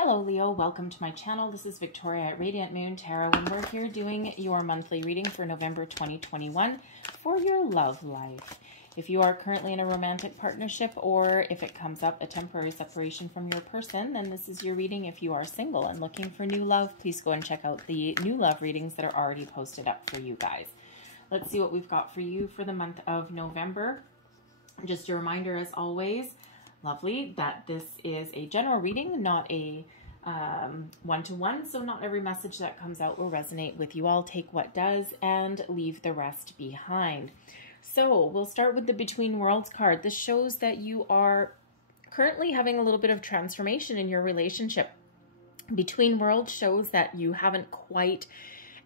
Hello Leo, welcome to my channel. This is Victoria at Radiant Moon Tarot, and we're here doing your monthly reading for November 2021 for your love life. If you are currently in a romantic partnership, or if it comes up a temporary separation from your person, then this is your reading. If you are single and looking for new love, please go and check out the new love readings that are already posted up for you guys. Let's see what we've got for you for the month of November. Just a reminder, as always, lovely, that this is a general reading, not a one-to-one, so not every message that comes out will resonate with you all. Take what does and leave the rest behind. So we'll start with the Between Worlds card. This shows that you are currently having a little bit of transformation in your relationship. Between Worlds shows that you haven't quite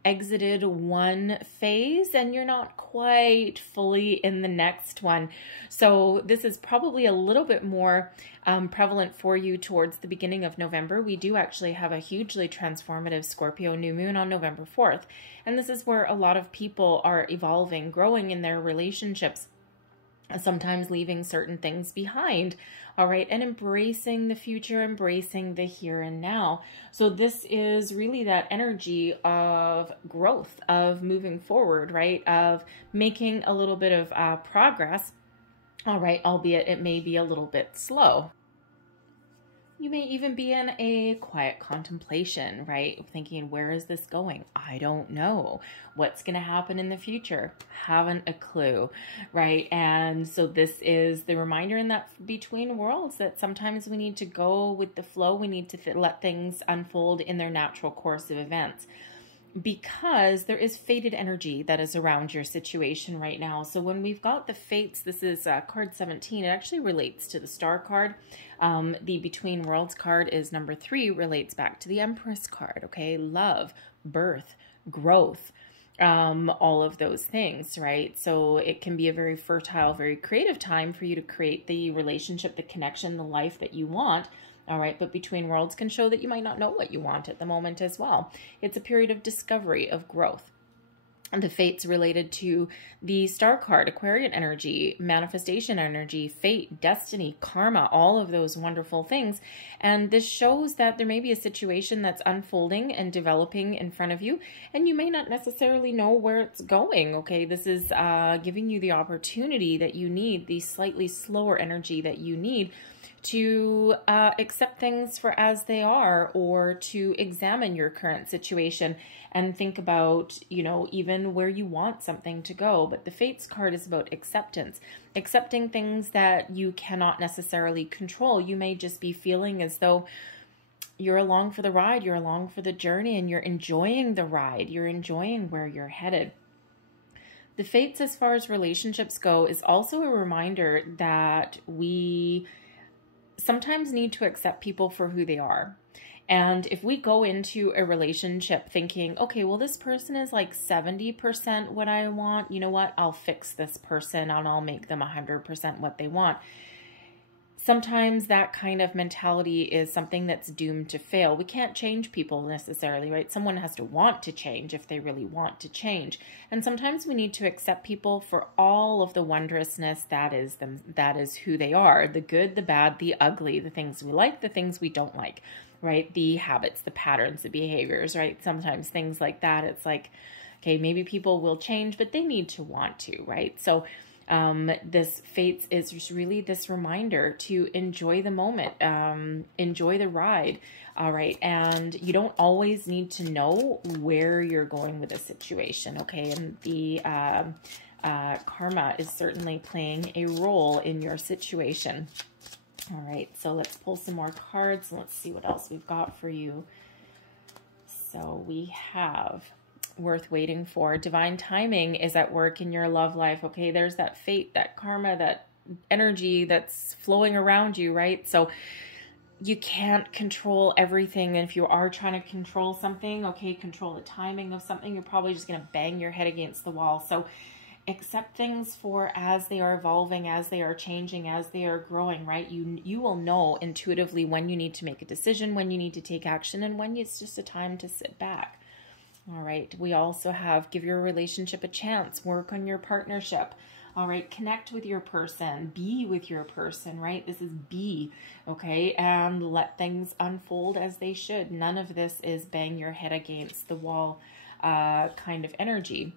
exited one phase and you're not quite fully in the next one. So this is probably a little bit more prevalent for you towards the beginning of November. We do actually have a hugely transformative Scorpio new moon on November 4th. And this is where a lot of people are evolving, growing in their relationships, sometimes leaving certain things behind, all right, and embracing the future, embracing the here and now. So this is really that energy of growth, of moving forward, right, of making a little bit of progress, all right, albeit it may be a little bit slow. You may even be in a quiet contemplation, right? Thinking, where is this going? I don't know. What's going to happen in the future? Haven't a clue, right? And so this is the reminder in that Between Worlds that sometimes we need to go with the flow. We need to let things unfold in their natural course of events, because there is fated energy that is around your situation right now. So when we've got the fates, this is card 17. It actually relates to the Star card. The Between Worlds card is number 3, relates back to the Empress card. Okay, love, birth, growth, all of those things, right? So it can be a very fertile, very creative time for you to create the relationship, the connection, the life that you want. All right, but Between Worlds can show that you might not know what you want at the moment as well. It's a period of discovery, of growth. And the fates related to the Star card, Aquarian energy, manifestation energy, fate, destiny, karma, all of those wonderful things. And this shows that there may be a situation that's unfolding and developing in front of you, and you may not necessarily know where it's going, okay? This is giving you the opportunity that you need, the slightly slower energy that you need to accept things for as they are, or to examine your current situation and think about, you know, even where you want something to go. But the Fates card is about acceptance, accepting things that you cannot necessarily control. You may just be feeling as though you're along for the ride, you're along for the journey, and you're enjoying the ride, you're enjoying where you're headed. The Fates, as far as relationships go, is also a reminder that we sometimes need to accept people for who they are. And if we go into a relationship thinking, okay, well, this person is like 70% what I want, you know what, I'll fix this person and I'll make them 100% what they want. Sometimes that kind of mentality is something that's doomed to fail. We can't change people necessarily, right? Someone has to want to change if they really want to change. And sometimes we need to accept people for all of the wondrousness that is them, that is who they are, the good, the bad, the ugly, the things we like, the things we don't like, right? The habits, the patterns, the behaviors, right? Sometimes things like that, it's like, okay, maybe people will change, but they need to want to, right? So this Fates is just really this reminder to enjoy the moment, enjoy the ride, all right? And you don't always need to know where you're going with a situation, okay? And the karma is certainly playing a role in your situation. All right, so let's pull some more cards and let's see what else we've got for you. So we have worth waiting for. Divine timing is at work in your love life. Okay, there's that fate, that karma, that energy that's flowing around you, right? So you can't control everything. And if you are trying to control something, okay, control the timing of something, you're probably just going to bang your head against the wall. So accept things for as they are evolving, as they are changing, as they are growing, right? You will know intuitively when you need to make a decision, when you need to take action, and when it's just a time to sit back. All right, we also have give your relationship a chance, work on your partnership. All right, connect with your person, be with your person, right? This is be, okay? And let things unfold as they should. None of this is bang your head against the wall kind of energy.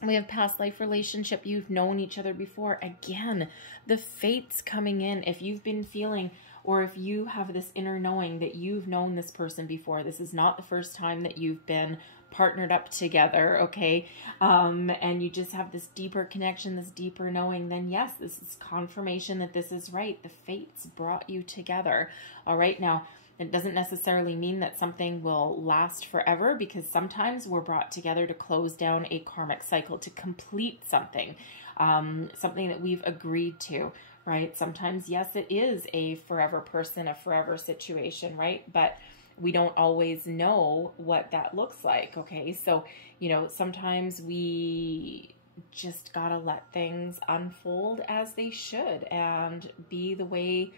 We have past life relationship. You've known each other before. Again, the fates coming in. If you've been feeling, or if you have this inner knowing that you've known this person before, this is not the first time that you've been partnered up together, okay? And you just have this deeper connection, this deeper knowing, then yes, this is confirmation that this is right. The fates brought you together. All right, now, it doesn't necessarily mean that something will last forever, because sometimes we're brought together to close down a karmic cycle, to complete something, something that we've agreed to, right? Sometimes, yes, it is a forever person, a forever situation, right? But we don't always know what that looks like, okay? So, you know, sometimes we just gotta let things unfold as they should and be the way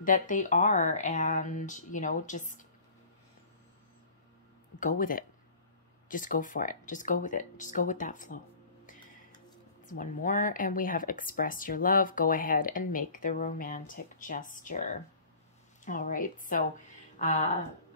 that they are, and, you know, just go with it. Just go for it. Just go with it. Just go with that flow. One more, and we have express your love. Go ahead and make the romantic gesture. All right, so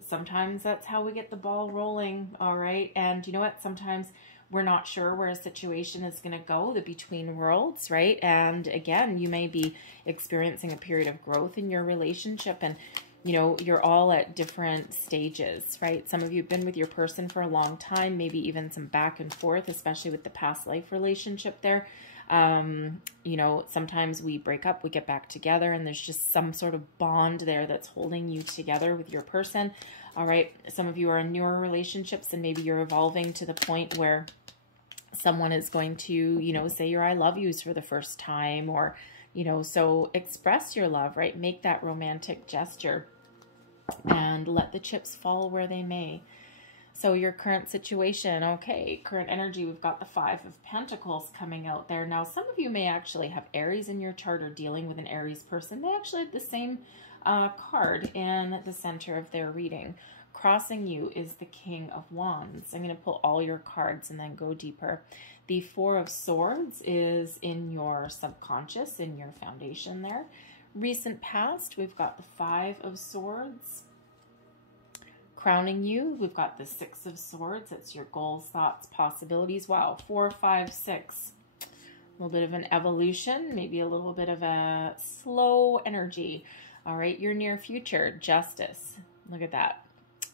sometimes that's how we get the ball rolling. All right, and you know what, sometimes we're not sure where a situation is going to go, the between worlds, right? And again, you may be experiencing a period of growth in your relationship, and you know, you're all at different stages, right? Some of you have been with your person for a long time, maybe even some back and forth, especially with the past life relationship there. You know, sometimes we break up, we get back together, and there's just some sort of bond there that's holding you together with your person. All right. Some of you are in newer relationships, and maybe you're evolving to the point where someone is going to, you know, say your I love yous for the first time, or, you know, so express your love, right? Make that romantic gesture and let the chips fall where they may. So your current situation, okay, current energy, we've got the 5 of Pentacles coming out there. Now, some of you may actually have Aries in your chart or dealing with an Aries person. They actually have the same card in the center of their reading. Crossing you is the King of Wands. I'm going to pull all your cards and then go deeper. The 4 of Swords is in your subconscious, in your foundation there. Recent past, we've got the 5 of Swords. Crowning you, we've got the 6 of Swords. That's your goals, thoughts, possibilities. Wow, 4, 5, 6. A little bit of an evolution, maybe a little bit of a slow energy. All right, your near future, Justice. Look at that.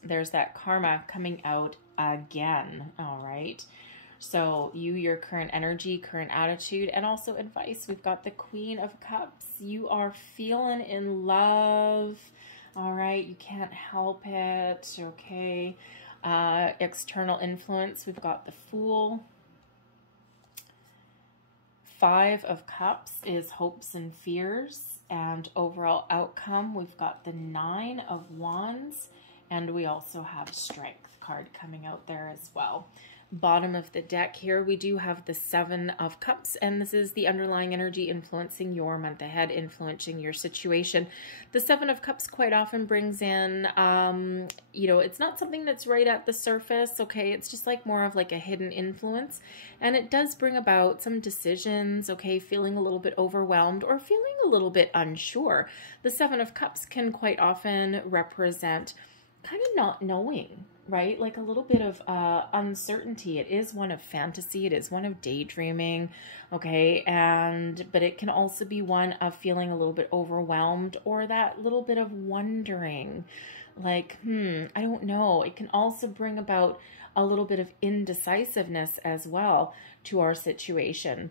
There's that karma coming out again. All right. So you, your current energy, current attitude, and also advice. We've got the Queen of Cups. You are feeling in love. All right. You can't help it. Okay. External influence. We've got the Fool. 5 of Cups is hopes and fears. And overall outcome, we've got the 9 of Wands. And we also have Strength card coming out there as well. Bottom of the deck here, we do have the 7 of Cups, and this is the underlying energy influencing your month ahead, influencing your situation. The 7 of Cups quite often brings in, you know, it's not something that's right at the surface, okay? It's just like more of like a hidden influence, and it does bring about some decisions, okay? Feeling a little bit overwhelmed or feeling a little bit unsure. The 7 of Cups can quite often represent kind of not knowing, right? Like a little bit of uncertainty. It is one of fantasy. It is one of daydreaming, okay? But it can also be one of feeling a little bit overwhelmed, or that little bit of wondering, like, I don't know. It can also bring about a little bit of indecisiveness as well to our situation.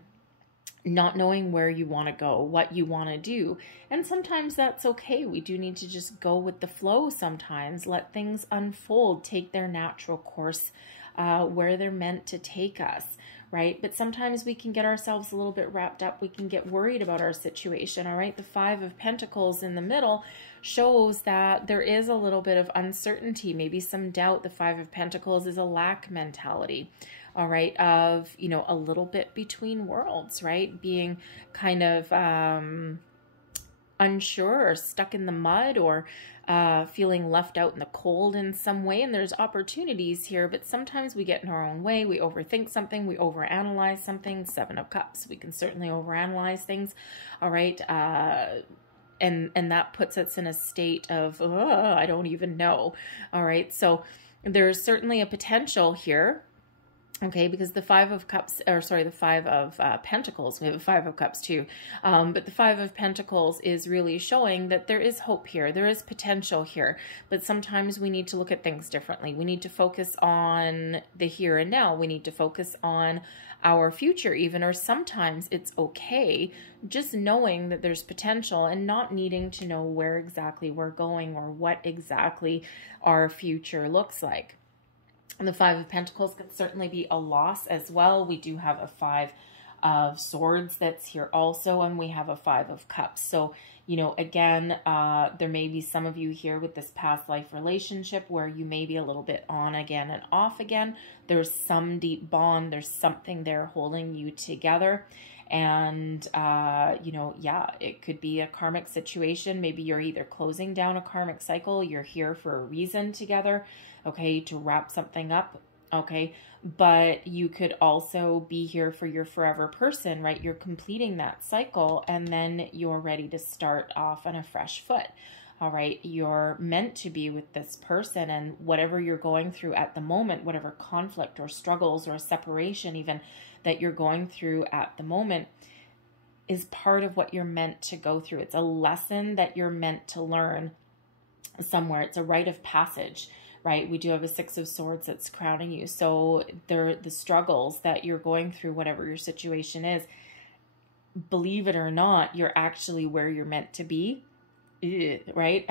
Not knowing where you want to go, what you want to do. And sometimes that's okay. We do need to just go with the flow sometimes. Let things unfold, take their natural course where they're meant to take us, right? But sometimes we can get ourselves a little bit wrapped up. We can get worried about our situation, all right? The 5 of Pentacles in the middle shows that there is a little bit of uncertainty, maybe some doubt. The 5 of Pentacles is a lack mentality. All right, of, you know, a little bit between worlds, right? Being kind of, unsure or stuck in the mud, or feeling left out in the cold in some way. And there's opportunities here, but sometimes we get in our own way. We overthink something. We overanalyze something. 7 of Cups. We can certainly overanalyze things. All right. And that puts us in a state of, I don't even know. All right. So there's certainly a potential here. Okay, because the 5 of Cups, or sorry, the 5 of Pentacles, we have a 5 of Cups too, but the 5 of Pentacles is really showing that there is hope here, there is potential here, but sometimes we need to look at things differently. We need to focus on the here and now. We need to focus on our future even, or sometimes it's okay just knowing that there's potential and not needing to know where exactly we're going or what exactly our future looks like. And the 5 of Pentacles could certainly be a loss as well. We do have a 5 of Swords that's here also, and we have a 5 of Cups. So, you know, again, there may be some of you here with this past life relationship where you may be a little bit on again and off again. There's some deep bond. There's something there holding you together. And, you know, yeah, it could be a karmic situation. Maybe you're either closing down a karmic cycle. You're here for a reason together. Okay, to wrap something up, okay, but you could also be here for your forever person, right? You're completing that cycle and then you're ready to start off on a fresh foot, all right? You're meant to be with this person, and whatever you're going through at the moment, whatever conflict or struggles or separation even that you're going through at the moment is part of what you're meant to go through. It's a lesson that you're meant to learn somewhere. It's a rite of passage. Right? We do have a 6 of Swords that's crowning you. So the struggles that you're going through, whatever your situation is, believe it or not, you're actually where you're meant to be. Right?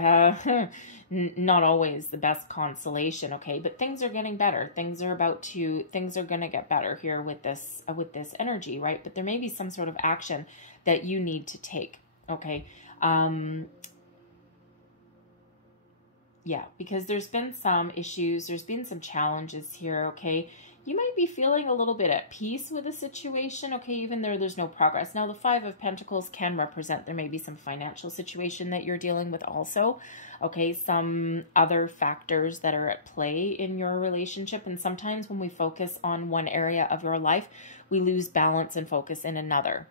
Not always the best consolation. Okay. But things are getting better. Things are going to get better here with this energy, right? But there may be some sort of action that you need to take. Okay. Yeah, because there's been some issues, there's been some challenges here, okay? You might be feeling a little bit at peace with a situation, okay, even though there's no progress. Now, the 5 of Pentacles can represent there may be some financial situation that you're dealing with also, okay? Some other factors that are at play in your relationship. And sometimes when we focus on one area of your life, we lose balance and focus in another.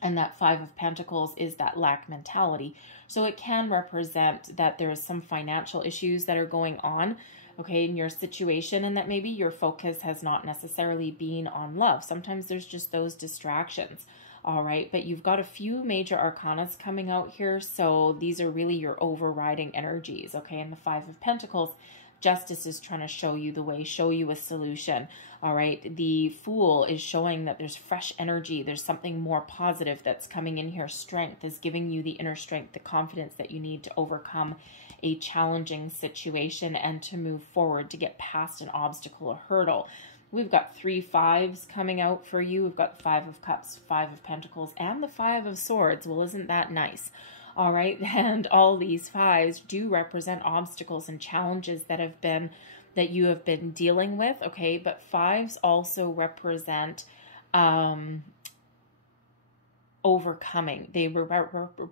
And that 5 of Pentacles is that lack mentality. So it can represent that there is some financial issues that are going on, okay, in your situation, and that maybe your focus has not necessarily been on love. Sometimes there's just those distractions, all right? But you've got a few major arcanas coming out here, so these are really your overriding energies, okay? And the 5 of Pentacles, Justice is trying to show you the way, show you a solution, all right? The Fool is showing that there's fresh energy. There's something more positive that's coming in here. Strength is giving you the inner strength, the confidence that you need to overcome a challenging situation and to move forward, to get past an obstacle, a hurdle. We've got 3 5s coming out for you. We've got 5 of Cups, 5 of Pentacles, and the 5 of Swords. Well, isn't that nice? All right, and all these 5s do represent obstacles and challenges that you have been dealing with, okay? But 5s also represent overcoming. They represent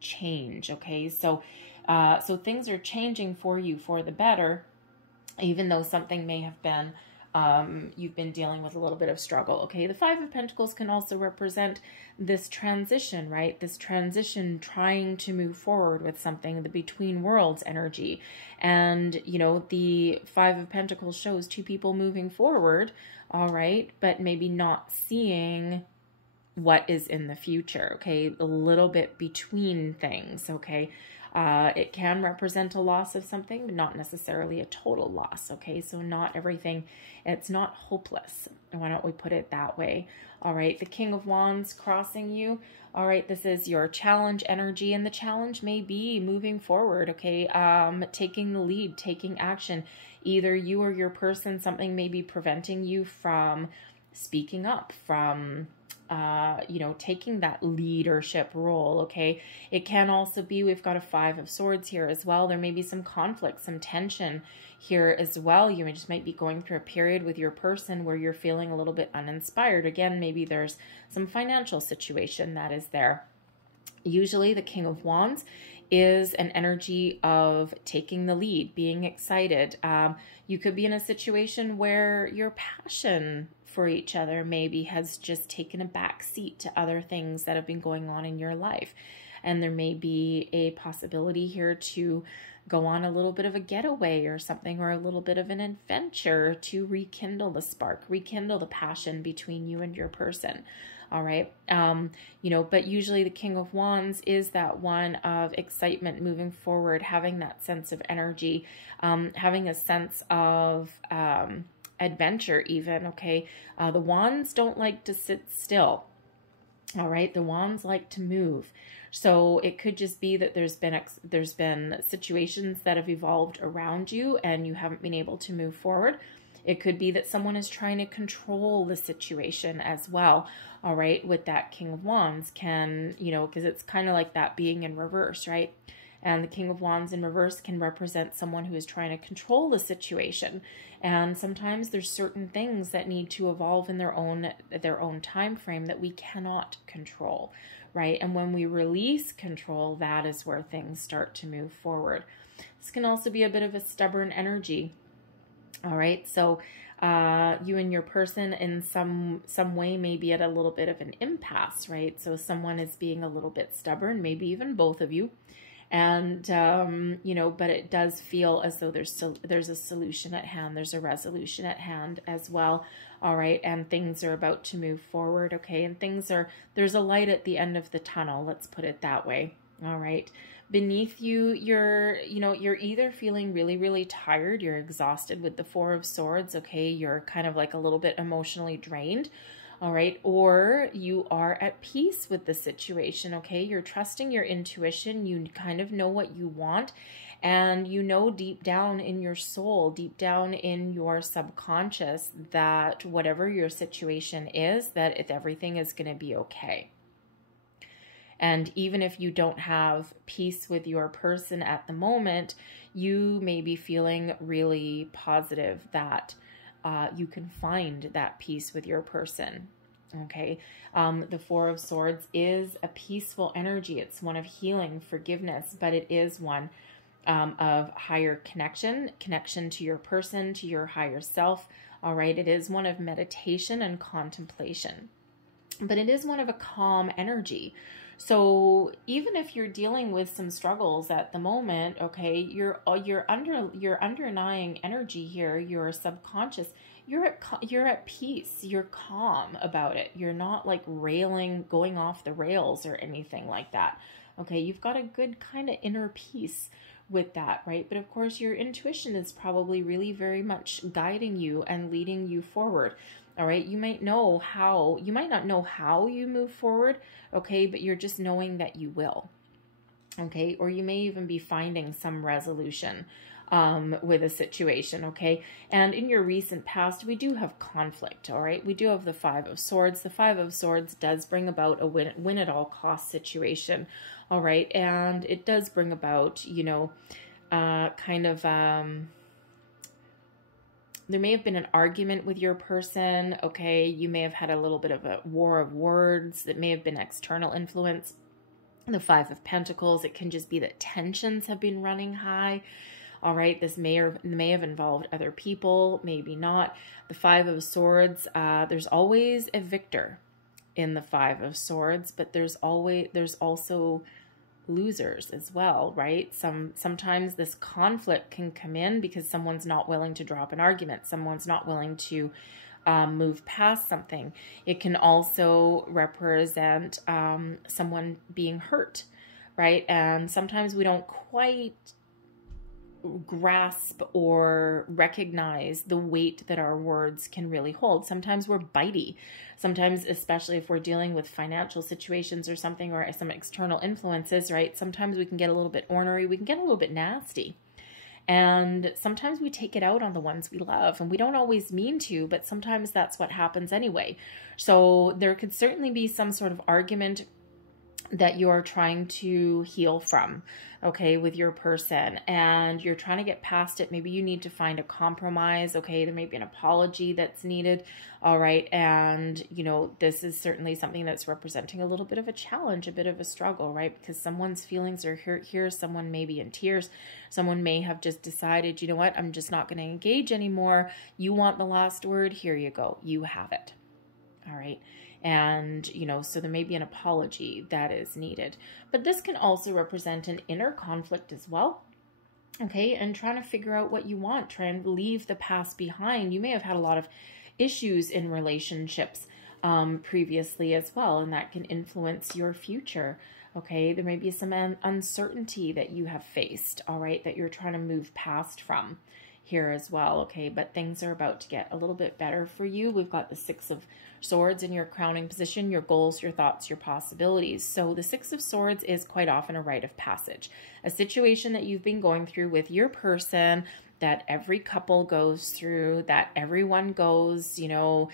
change, okay? So so things are changing for you for the better, even though something may have been you've been dealing with a little bit of struggle, okay? The 5 of Pentacles can also represent this transition, right? This transition, trying to move forward with something, the between worlds energy. And, you know, the 5 of Pentacles shows 2 people moving forward, all right? But maybe not seeing what is in the future, okay? A little bit between things, okay? It can represent a loss of something, but not necessarily a total loss, okay? So not everything, it's not hopeless. Why don't we put it that way? All right, the King of Wands crossing you. All right, this is your challenge energy, and the challenge may be moving forward, okay? Taking the lead, taking action. Either you or your person, something may be preventing you from speaking up, from you know, taking that leadership role, okay? It can also be, we've got a 5 of Swords here as well. There may be some conflict, some tension here as well. You just might be going through a period with your person where you're feeling a little bit uninspired. Again, maybe there's some financial situation that is there. Usually the King of Wands is an energy of taking the lead, being excited. You could be in a situation where your passion for each other maybe has just taken a back seat to other things that have been going on in your life. And there may be a possibility here to go on a little bit of a getaway or something, or a little bit of an adventure to rekindle the spark, rekindle the passion between you and your person. All right. You know, but usually the King of Wands is that one of excitement, moving forward, having that sense of energy, having a sense of adventure even. Okay. The Wands don't like to sit still. All right. The Wands like to move. So it could just be that there's been situations that have evolved around you and you haven't been able to move forward. It could be that someone is trying to control the situation as well. All right. With that King of Wands can, you know, because it's kind of like that being in reverse, right? And the King of Wands in reverse can represent someone who is trying to control the situation. And sometimes there's certain things that need to evolve in their own time frame that we cannot control, right? And when we release control, that is where things start to move forward. This can also be a bit of a stubborn energy. All right, so you and your person in some way may be at a little bit of an impasse, right? So someone is being a little bit stubborn, maybe even both of you. And, you know, but it does feel as though there's a solution at hand. There's a resolution at hand as well. All right. And things are about to move forward. Okay. And there's a light at the end of the tunnel. Let's put it that way. All right. Beneath you, you're either feeling really, really tired. You're exhausted with the Four of Swords. Okay. You're kind of like a little bit emotionally drained. All right. Or you are at peace with the situation. Okay. You're trusting your intuition. You kind of know what you want, and you know deep down in your soul, deep down in your subconscious, that whatever your situation is, that everything is going to be okay. And even if you don't have peace with your person at the moment, you may be feeling really positive that you can find that peace with your person. Okay. The Four of Swords is a peaceful energy. It's one of healing, forgiveness, but it is one of higher connection to your person, to your higher self. All right. It is one of meditation and contemplation, but it is one of a calm energy. So even if you're dealing with some struggles at the moment, okay, your underlying energy here, your subconscious, you're at peace, you're calm about it. You're not like going off the rails or anything like that. Okay, you've got a good kind of inner peace with that, right? But of course, your intuition is probably really very much guiding you and leading you forward. All right, you might not know how you move forward, okay, but you're just knowing that you will, okay? Or you may even be finding some resolution with a situation, okay? And in your recent past, we do have conflict, all right? We do have the Five of Swords. The Five of Swords does bring about a win at all cost situation, all right? And it does bring about, you know, there may have been an argument with your person, okay? You may have had a little bit of a war of words. That may have been external influence. The Five of Pentacles, it can just be that tensions have been running high. All right, this may have involved other people, maybe not. The Five of Swords, there's always a victor in the Five of Swords, but there's also losers as well, right? Sometimes this conflict can come in because someone's not willing to drop an argument. Someone's not willing to move past something. It can also represent someone being hurt, right? And sometimes we don't quite grasp or recognize the weight that our words can really hold. Sometimes we're bitey. Sometimes, especially if we're dealing with financial situations or something, or some external influences, right? Sometimes we can get a little bit ornery. We can get a little bit nasty. And sometimes we take it out on the ones we love, and we don't always mean to, but sometimes that's what happens anyway. So there could certainly be some sort of argument that you're trying to heal from, okay, with your person, and you're trying to get past it. Maybe you need to find a compromise, okay? There may be an apology that's needed, all right? And, you know, this is certainly something that's representing a little bit of a challenge, a bit of a struggle, right? Because someone's feelings are hurt here. Someone may be in tears. Someone may have just decided, you know what, I'm just not going to engage anymore. You want the last word? Here you go. You have it, all right? And, you know, so there may be an apology that is needed. But this can also represent an inner conflict as well, okay? And trying to figure out what you want, try and leave the past behind. You may have had a lot of issues in relationships previously as well, and that can influence your future, okay? There may be some uncertainty that you have faced, all right, that you're trying to move past from here as well, okay? But things are about to get a little bit better for you. We've got the Six of Swords in your crowning position, your goals, your thoughts, your possibilities. So the Six of Swords is quite often a rite of passage, a situation that you've been going through with your person, that every couple goes through, that everyone goes, you know,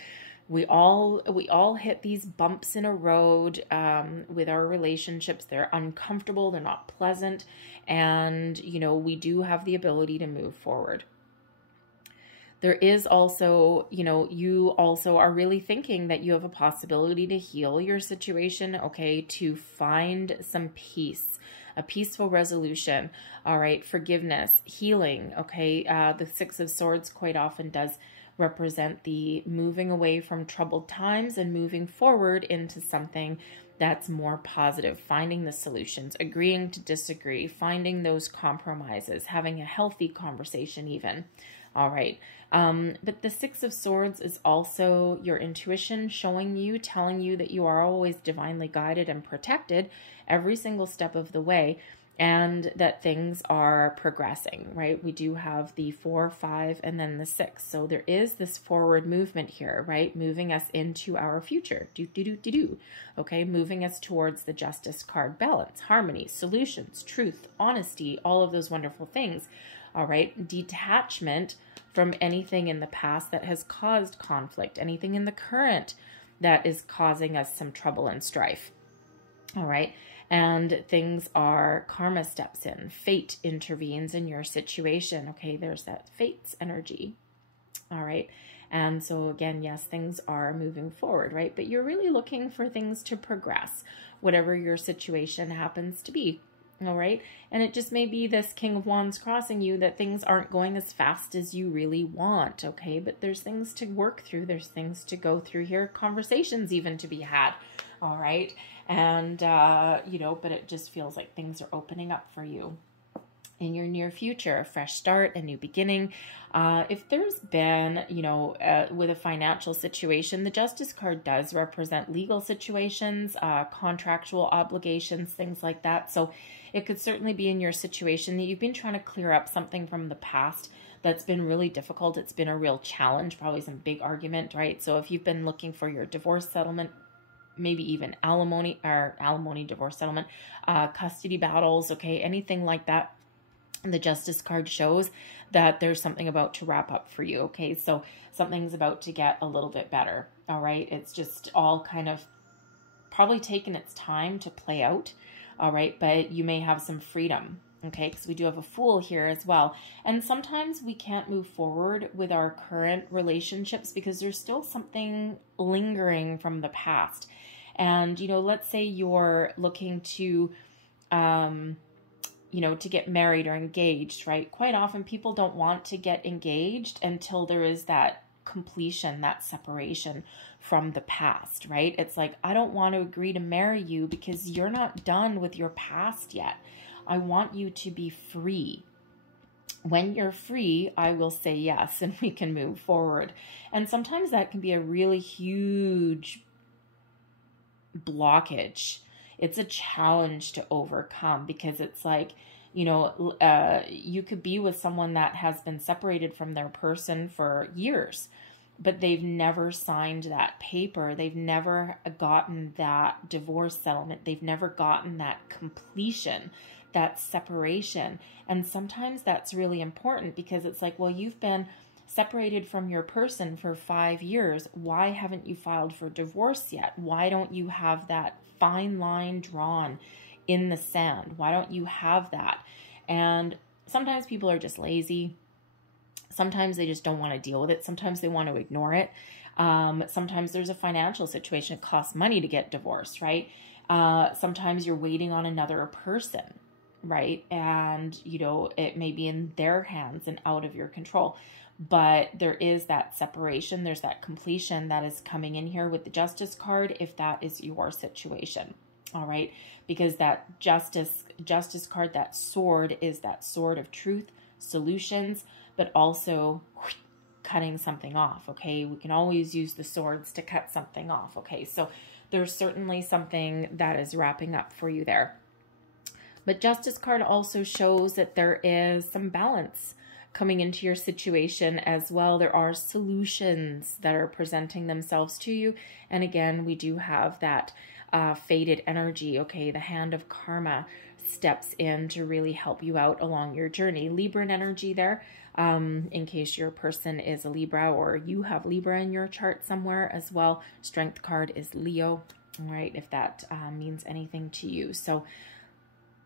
we all hit these bumps in a road with our relationships. They're uncomfortable, they're not pleasant, and, you know, we do have the ability to move forward. There is also, you know, you also are really thinking that you have a possibility to heal your situation, okay, to find some peace, a peaceful resolution, all right, forgiveness, healing, okay. The Six of Swords quite often does represent the moving away from troubled times and moving forward into something that's more positive, finding the solutions, agreeing to disagree, finding those compromises, having a healthy conversation even. All right. But the Six of Swords is also your intuition showing you, telling you that you are always divinely guided and protected every single step of the way, and that things are progressing, right? We do have the 4, 5, and then the 6. So there is this forward movement here, right? Moving us into our future. Okay, moving us towards the Justice card, balance, harmony, solutions, truth, honesty, all of those wonderful things. All right, detachment from anything in the past that has caused conflict, anything in the current that is causing us some trouble and strife. All right, and things are, karma steps in, fate intervenes in your situation. Okay, there's that fate's energy. All right, and so again, yes, things are moving forward, right? But you're really looking for things to progress, whatever your situation happens to be. All right. And it just may be this King of Wands crossing you, that things aren't going as fast as you really want. Okay. But there's things to work through. There's things to go through here. Conversations even to be had. All right. And, you know, but it just feels like things are opening up for you in your near future, a fresh start, a new beginning. If there's been, you know, with a financial situation, the Justice card does represent legal situations, contractual obligations, things like that. So it could certainly be in your situation that you've been trying to clear up something from the past that's been really difficult. It's been a real challenge, probably some big argument, right? So if you've been looking for your divorce settlement, maybe even alimony divorce settlement, custody battles, okay, anything like that, the Justice card shows that there's something about to wrap up for you, okay? So something's about to get a little bit better, all right? It's just all kind of probably taken its time to play out, all right? But you may have some freedom, okay? Because we do have a Fool here as well. And sometimes we can't move forward with our current relationships because there's still something lingering from the past. And, you know, let's say you're looking to, you know, to get married or engaged, right? Quite often people don't want to get engaged until there is that completion, that separation from the past, right? It's like, I don't want to agree to marry you because you're not done with your past yet. I want you to be free. When you're free, I will say yes, and we can move forward. And sometimes that can be a really huge blockage. It's a challenge to overcome because it's like, you know, you could be with someone that has been separated from their person for years, but they've never signed that paper. They've never gotten that divorce settlement. They've never gotten that completion, that separation. And sometimes that's really important because it's like, well, you've been separated from your person for 5 years. Why haven't you filed for divorce yet? Why don't you have that fine line drawn in the sand? Why don't you have that? And sometimes people are just lazy. Sometimes they just don't want to deal with it. Sometimes they want to ignore it. Sometimes there's a financial situation. It costs money to get divorced, right? Sometimes you're waiting on another person, right? And, you know, it may be in their hands and out of your control. But there is that separation. There's that completion that is coming in here with the Justice card, if that is your situation. All right. Because that justice card, that sword, is that sword of truth, solutions, but also cutting something off. Okay. We can always use the swords to cut something off. Okay. So there's certainly something that is wrapping up for you there. But Justice card also shows that there is some balance coming into your situation as well. There are solutions that are presenting themselves to you. And again, we do have that faded energy. Okay, the hand of karma steps in to really help you out along your journey. Libran energy there, in case your person is a Libra or you have Libra in your chart somewhere as well. Strength card is Leo, all right, if that means anything to you. So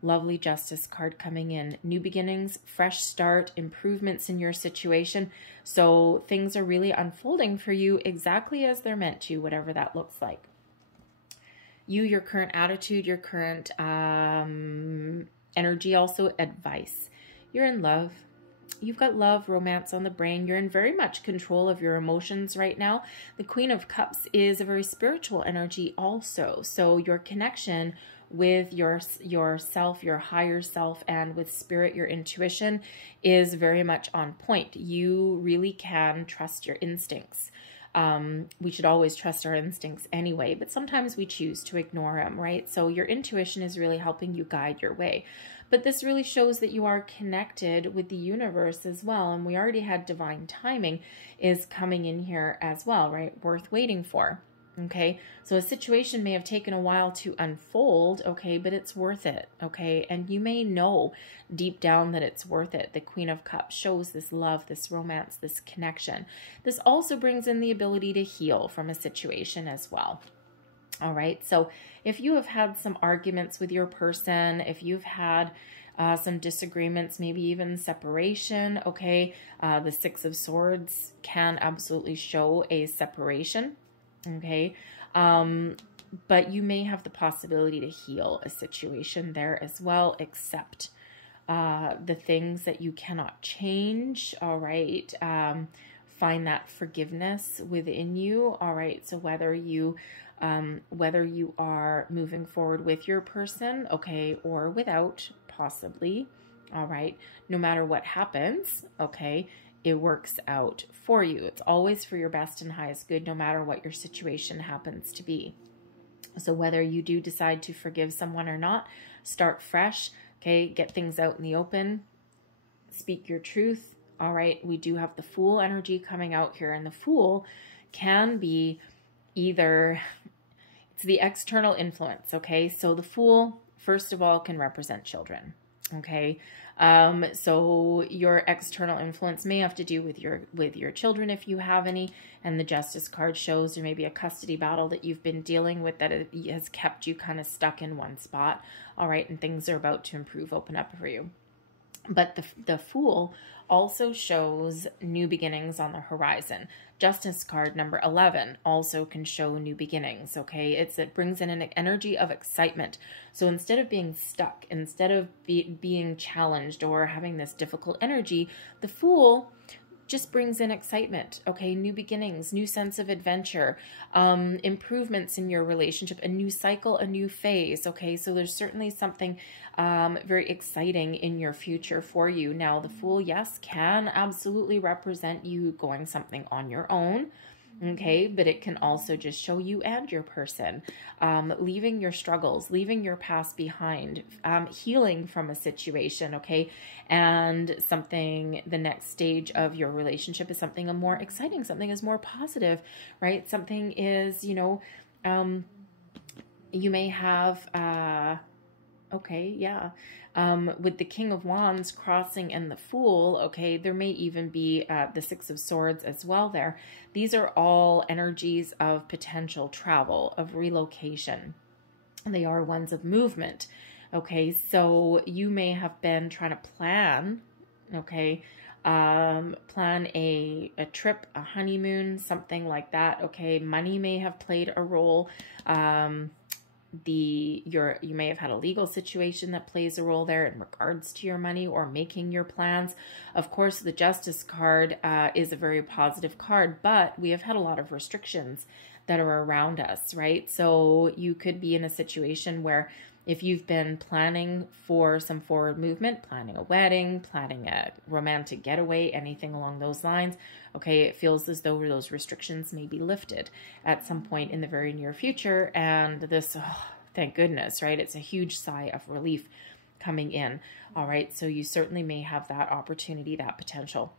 lovely Justice card coming in. New beginnings, fresh start, improvements in your situation. So things are really unfolding for you exactly as they're meant to, whatever that looks like. You, your current attitude, your current energy, also advice. You're in love. You've got love, romance on the brain. You're in very much control of your emotions right now. The Queen of Cups is a very spiritual energy also. So your connection with yourself, your higher self, and with spirit, your intuition is very much on point. You really can trust your instincts. We should always trust our instincts anyway, but sometimes we choose to ignore them, right? So your intuition is really helping you guide your way. But this really shows that you are connected with the universe as well. And we already had divine timing is coming in here as well, right? Worth waiting for. Okay, so a situation may have taken a while to unfold, okay, but it's worth it, okay, and you may know deep down that it's worth it. The Queen of Cups shows this love, this romance, this connection. This also brings in the ability to heal from a situation as well. All right, so if you have had some arguments with your person, if you've had some disagreements, maybe even separation, okay, the Six of Swords can absolutely show a separation. Okay, but you may have the possibility to heal a situation there as well, accept the things that you cannot change, all right, find that forgiveness within you, all right, so whether you are moving forward with your person, okay, or without, possibly, all right, no matter what happens, okay, it works out for you. It's always for your best and highest good, no matter what your situation happens to be. So whether you do decide to forgive someone or not, start fresh, okay, get things out in the open, speak your truth, all right? We do have the Fool energy coming out here, and the Fool can be either, it's the external influence, okay? So the Fool, first of all, can represent children, okay? So your external influence may have to do with your children if you have any, and the Justice card shows there may be a custody battle that you've been dealing with that has kept you kind of stuck in one spot, all right, and things are about to improve, open up for you. But the Fool also shows new beginnings on the horizon. Justice card number 11 also can show new beginnings, okay? It brings in an energy of excitement. So instead of being stuck, instead of being challenged or having this difficult energy, the Fool just brings in excitement, okay? New beginnings, new sense of adventure, improvements in your relationship, a new cycle, a new phase, okay? So there's certainly something very exciting in your future for you. Now, the Fool, yes, can absolutely represent you going something on your own, okay? But it can also just show you and your person leaving your struggles, leaving your past behind, healing from a situation, okay? And something, the next stage of your relationship is something more exciting, something is more positive, right? Something is, you know, you may have Okay, yeah. With the King of Wands crossing and the Fool, okay, there may even be the Six of Swords as well there. These are all energies of potential travel, of relocation. They are ones of movement. Okay, so you may have been trying to plan, okay, plan a trip, a honeymoon, something like that. Okay, money may have played a role. You may have had a legal situation that plays a role there in regards to your money or making your plans. Of course, the Justice card is a very positive card, but we have had a lot of restrictions that are around us, right? So you could be in a situation where if you've been planning for some forward movement, planning a wedding, planning a romantic getaway, anything along those lines, okay, it feels as though those restrictions may be lifted at some point in the very near future. And this, oh, thank goodness, right? It's a huge sigh of relief coming in. All right, so you certainly may have that opportunity, that potential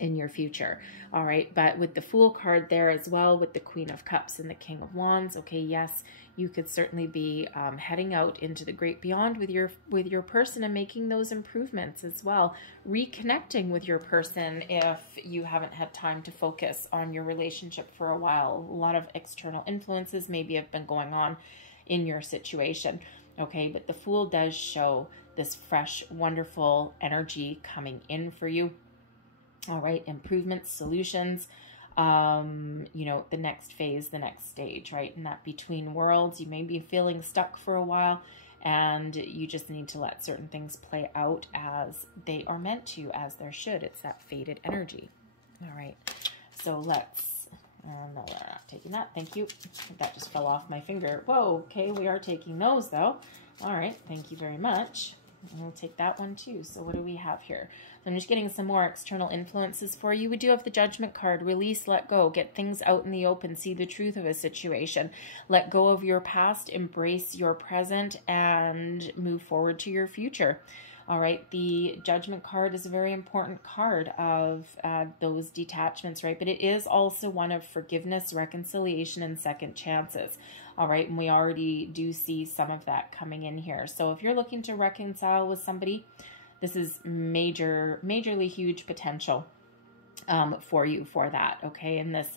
in your future. All right, but with the Fool card there as well, with the Queen of Cups and the King of Wands, okay, yes, you could certainly be heading out into the great beyond with your person and making those improvements as well. Reconnecting with your person if you haven't had time to focus on your relationship for a while. A lot of external influences maybe have been going on in your situation. Okay, but the Fool does show this fresh, wonderful energy coming in for you. All right, improvements, solutions, you know, the next phase, the next stage, right? In that between worlds, you may be feeling stuck for a while and you just need to let certain things play out as they are meant to, as there should. It's that fated energy. All right, so let's, no, we're not taking that. Thank you. That just fell off my finger. Whoa, okay, we are taking those though. All right, thank you very much. We'll take that one too. So what do we have here? So I'm just getting some more external influences for you. We do have the Judgment card. Release, let go, get things out in the open, see the truth of a situation, let go of your past, embrace your present, and move forward to your future. All right, the Judgment card is a very important card of those detachments, right? But it is also one of forgiveness, reconciliation, and second chances. All right, and we already do see some of that coming in here. So if you're looking to reconcile with somebody, this is majorly huge potential for you for that, okay? And this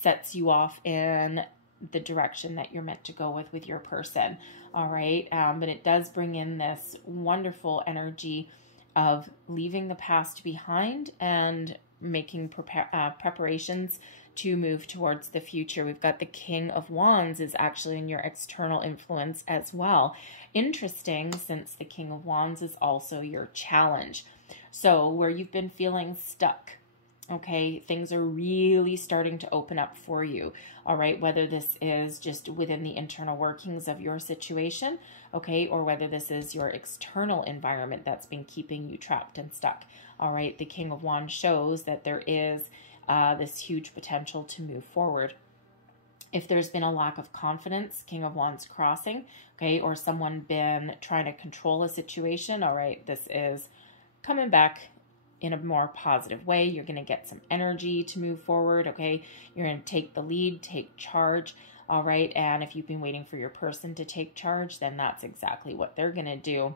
sets you off in the direction that you're meant to go with your person, all right? But it does bring in this wonderful energy of leaving the past behind and making preparations to move towards the future. We've got the King of Wands is actually in your external influence as well. Interesting, since the King of Wands is also your challenge. So where you've been feeling stuck, okay, things are really starting to open up for you. All right, whether this is just within the internal workings of your situation, okay, or whether this is your external environment that's been keeping you trapped and stuck. All right, the King of Wands shows that there is this huge potential to move forward. If there's been a lack of confidence, King of Wands crossing, okay, or someone been trying to control a situation, all right, this is coming back in a more positive way. You're going to get some energy to move forward, okay? You're going to take the lead, take charge, all right? And if you've been waiting for your person to take charge, then that's exactly what they're going to do.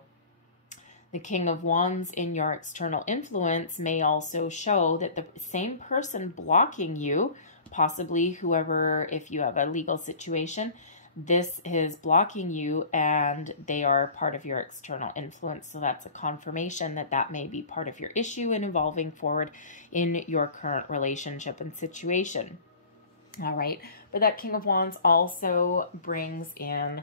The King of Wands in your external influence may also show that the same person blocking you, possibly whoever, if you have a legal situation, this is blocking you and they are part of your external influence. So that's a confirmation that that may be part of your issue and evolving forward in your current relationship and situation. All right. But that King of Wands also brings in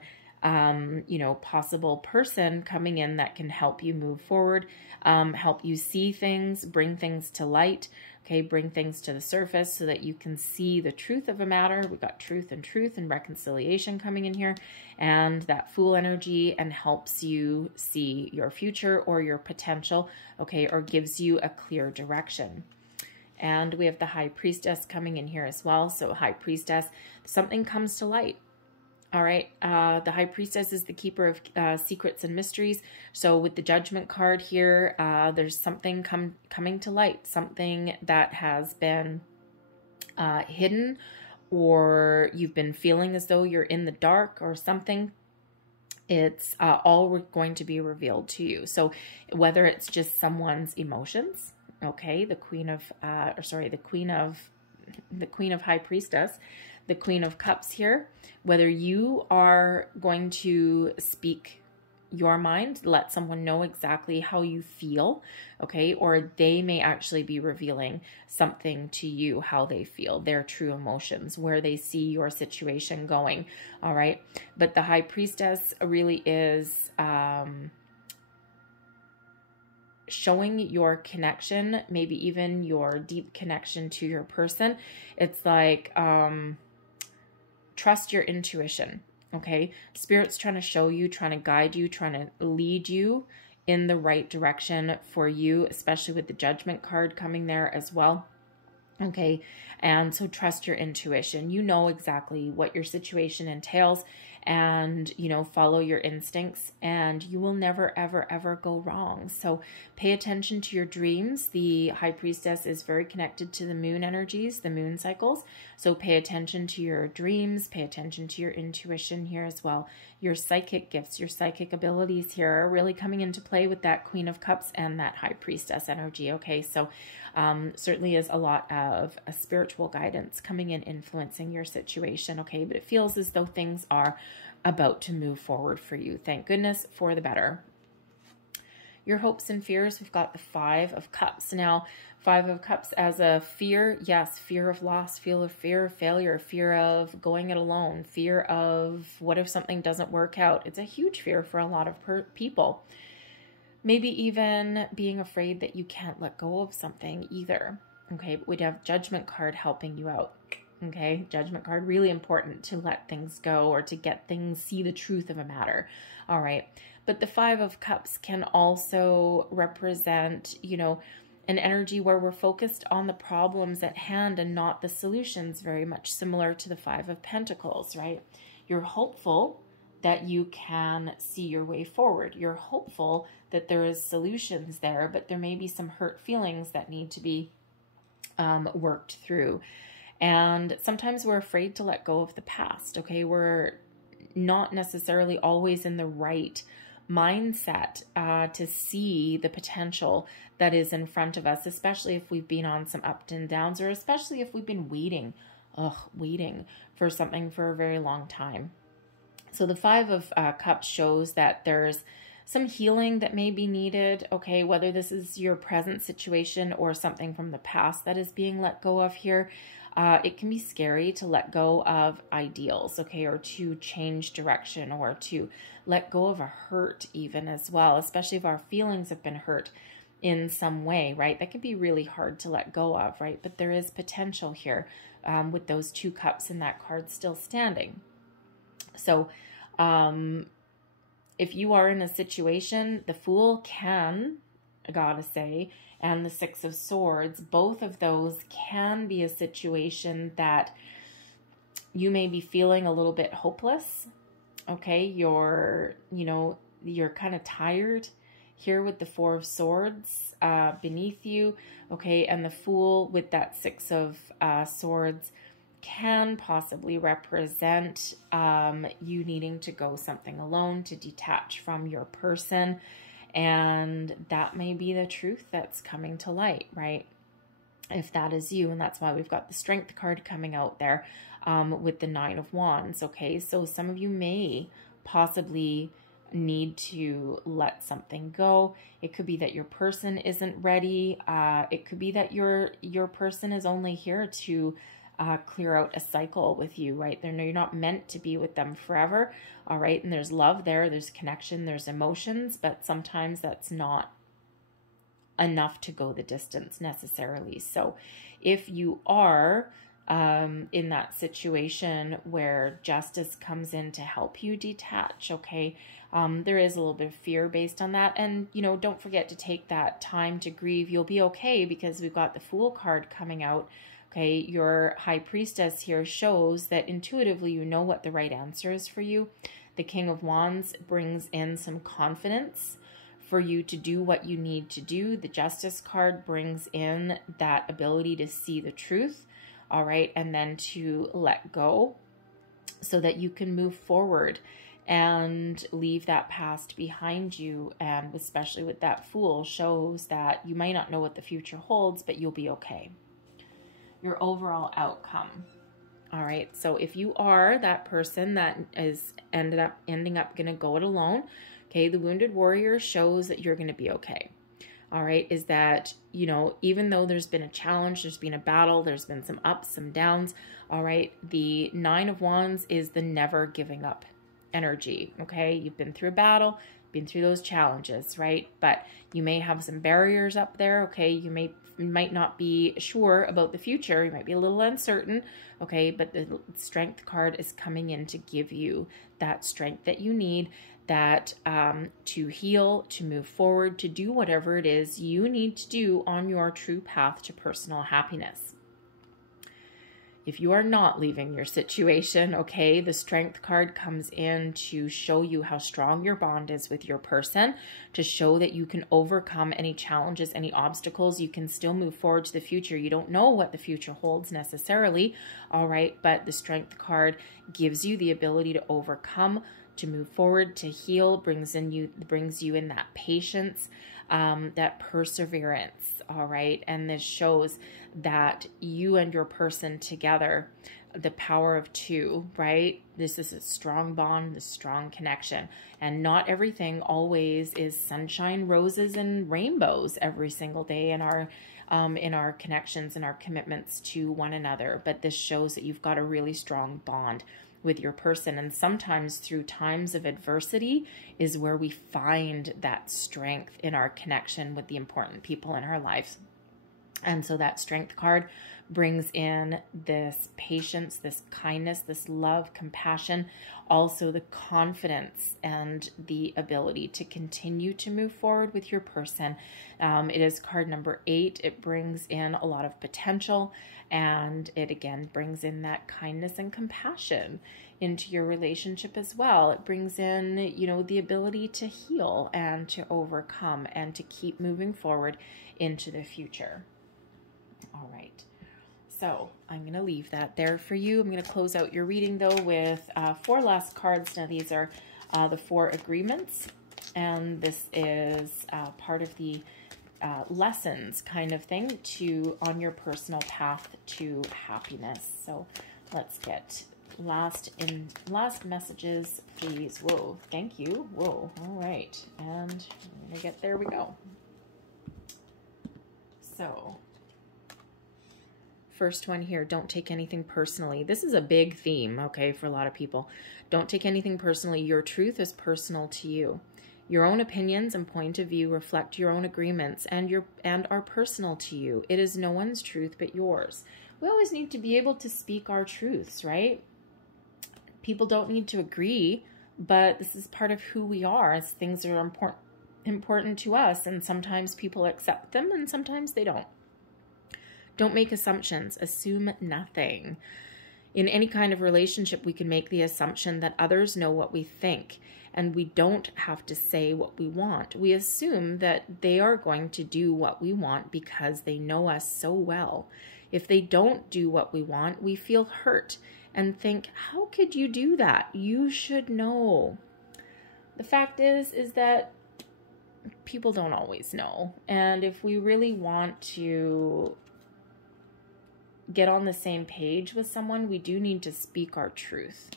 you know, possible person coming in that can help you move forward, help you see things, bring things to light, okay, bring things to the surface so that you can see the truth of a matter. We've got truth and reconciliation coming in here, and that Fool energy, and helps you see your future or your potential, okay, or gives you a clear direction. And we have the High Priestess coming in here as well. So High Priestess, something comes to light. All right, the High Priestess is the keeper of secrets and mysteries. So with the Judgment card here, there's something coming to light, something that has been hidden, or you've been feeling as though you're in the dark or something. It's all going to be revealed to you. So whether it's just someone's emotions, okay, the Queen of High Priestess, the Queen of Cups here, whether you are going to speak your mind, let someone know exactly how you feel, okay, or they may actually be revealing something to you, how they feel, their true emotions, where they see your situation going, all right? But the High Priestess really is showing your connection, maybe even your deep connection to your person. It's like, trust your intuition. Okay, Spirit's trying to show you, trying to guide you, trying to lead you in the right direction for you, especially with the Judgment card coming there as well. Okay, and so trust your intuition. You know exactly what your situation entails, and, you know, follow your instincts, and you will never, ever, ever go wrong. So pay attention to your dreams. The High Priestess is very connected to the moon energies, the moon cycles. So pay attention to your dreams, pay attention to your intuition here as well. Your psychic gifts, your psychic abilities here are really coming into play with that Queen of Cups and that High Priestess energy. Okay, so certainly is a lot of spiritual guidance coming in, influencing your situation. Okay, but it feels as though things are about to move forward for you. Thank goodness for the better. Your hopes and fears, we've got the Five of Cups. Now, Five of Cups as a fear, yes, fear of loss, fear of failure, fear of going it alone, fear of what if something doesn't work out. It's a huge fear for a lot of people. Maybe even being afraid that you can't let go of something either. Okay, but we'd have Judgment card helping you out. Okay, Judgment card, really important to let things go or to get things, see the truth of a matter. All right, but the Five of Cups can also represent, you know, an energy where we're focused on the problems at hand and not the solutions, very much similar to the Five of Pentacles, right? You're hopeful that you can see your way forward. You're hopeful that there is solutions there, but there may be some hurt feelings that need to be worked through. And sometimes we're afraid to let go of the past, okay? We're not necessarily always in the right mindset to see the potential that is in front of us, especially if we've been on some ups and downs, or especially if we've been waiting for something for a very long time. So the Five of Cups shows that there's some healing that may be needed, okay, whether this is your present situation or something from the past that is being let go of here. It can be scary to let go of ideals, okay, or to change direction, or to let go of a hurt even as well, especially if our feelings have been hurt in some way, right? That can be really hard to let go of, right? But there is potential here with those two cups and that card still standing. So if you are in a situation, the Fool can, I gotta say, and the Six of Swords, both of those can be a situation that you may be feeling a little bit hopeless. Okay, you're kind of tired here with the Four of Swords beneath you. Okay, and the Fool with that Six of Swords can possibly represent you needing to go something alone, to detach from your person. And that may be the truth that's coming to light, right? If that is you. And that's why we've got the Strength card coming out there with the Nine of Wands. Okay, so some of you may possibly need to let something go. It could be that your person isn't ready. It could be that your person is only here to clear out a cycle with you, right? You're not meant to be with them forever, all right? And there's love there, there's connection, there's emotions, but sometimes that's not enough to go the distance necessarily. So if you are in that situation where justice comes in to help you detach, okay, there is a little bit of fear based on that. And, you know, don't forget to take that time to grieve. You'll be okay because we've got the Fool card coming out. Okay, your High Priestess here shows that intuitively you know what the right answer is for you. The King of Wands brings in some confidence for you to do what you need to do. The Justice card brings in that ability to see the truth, all right, and then to let go so that you can move forward and leave that past behind you. And especially with that Fool, shows that you might not know what the future holds, but you'll be okay. Your overall outcome. All right, so if you are that person that is ending up going to go it alone, okay, the Wounded Warrior shows that you're going to be okay. All right, is that, you know, even though there's been a challenge, there's been a battle, there's been some ups, some downs, all right, the Nine of Wands is the never giving up energy, okay? You've been through a battle, been through those challenges, right? But you may have some barriers up there, okay? You might not be sure about the future. You might be a little uncertain, okay? But the Strength card is coming in to give you that strength that you need, that to heal, to move forward, to do whatever it is you need to do on your true path to personal happiness. If you are not leaving your situation, okay, the Strength card comes in to show you how strong your bond is with your person, to show that you can overcome any challenges, any obstacles. You can still move forward to the future. You don't know what the future holds necessarily, all right, but the Strength card gives you the ability to overcome, to move forward, to heal, brings you in that patience, that perseverance, all right? And this shows that you and your person together, the power of two, right? This is a strong bond, a strong connection. And not everything always is sunshine, roses, and rainbows every single day in our connections and our commitments to one another. But this shows that you've got a really strong bond with your person. And sometimes through times of adversity is where we find that strength in our connection with the important people in our lives. And so that Strength card brings in this patience, this kindness, this love, compassion, also the confidence and the ability to continue to move forward with your person. It is card number 8. It brings in a lot of potential, and it again brings in that kindness and compassion into your relationship as well. It brings in, you know, the ability to heal and to overcome and to keep moving forward into the future. All right, so I'm going to leave that there for you. I'm going to close out your reading, though, with 4 last cards. Now, these are the 4 agreements, and this is part of the lessons kind of thing on your personal path to happiness. So let's get last messages, please. Whoa, thank you. Whoa, all right, and I'm going to get, there we go. So first one here, don't take anything personally. This is a big theme, okay, for a lot of people. Don't take anything personally. Your truth is personal to you. Your own opinions and point of view reflect your own agreements and are personal to you. It is no one's truth but yours. We always need to be able to speak our truths, right? People don't need to agree, but this is part of who we are, as things are important to us, and sometimes people accept them and sometimes they don't. Don't make assumptions. Assume nothing. In any kind of relationship, we can make the assumption that others know what we think, and we don't have to say what we want. We assume that they are going to do what we want because they know us so well. If they don't do what we want, we feel hurt and think, how could you do that? You should know. The fact is that people don't always know. And if we really want to get on the same page with someone, we do need to speak our truth.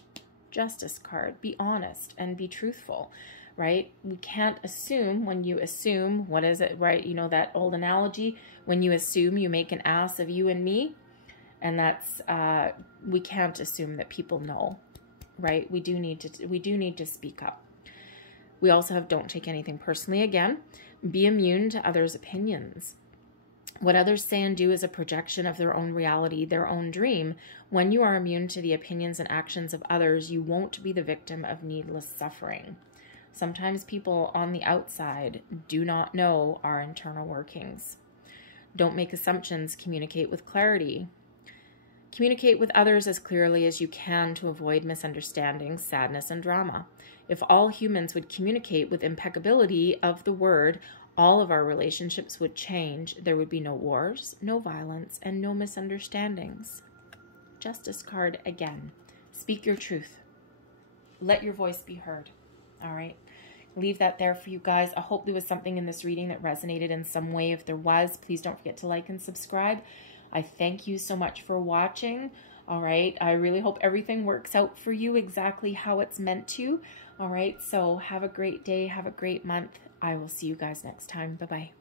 Justice card, be honest and be truthful, right? We can't assume. When you assume, what is it, right? You know that old analogy, when you assume, you make an ass of you and me. And that's, we can't assume that people know, right? We do need to speak up. We also have don't take anything personally again. Be immune to others' opinions. What others say and do is a projection of their own reality, their own dream. When you are immune to the opinions and actions of others, you won't be the victim of needless suffering. Sometimes people on the outside do not know our internal workings. Don't make assumptions. Communicate with clarity. Communicate with others as clearly as you can to avoid misunderstandings, sadness, and drama. If all humans would communicate with impeccability of the word, all of our relationships would change. There would be no wars, no violence, and no misunderstandings. Justice card again. Speak your truth. let your voice be heard. All right. Leave that there for you guys. I hope there was something in this reading that resonated in some way. If there was, please don't forget to like and subscribe. I thank you so much for watching. All right. I really hope everything works out for you exactly how it's meant to. All right. So have a great day. Have a great month. I will see you guys next time. Bye-bye.